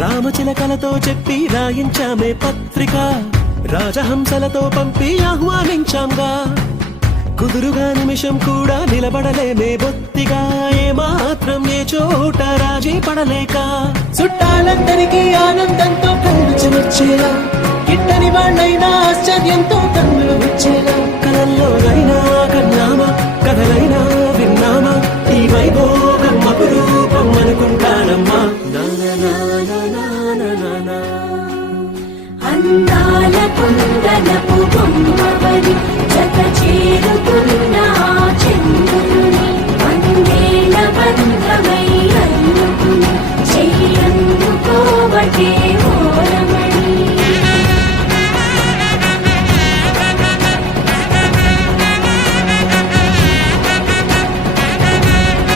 రామచిలకలతో చెప్పి రాయించామే పత్రిక, రాజహంసలతో పంపి ఆహ్వానించాంగా. కుదురుగా నిమిషం కూడా నిలబడలేమే బొత్తిగా, ఏ మాత్రం ఏ చోట రాజీ పడలేక. చుట్టాలందరికీ ఆనందంతో కళ్ళు చెమర్చేలా, గిట్టని వాళ్ళైనా ఆశ్చర్యంతో కన్నులు వచ్చేలా. కలల్లోనైనా కన్నామా కథలైనా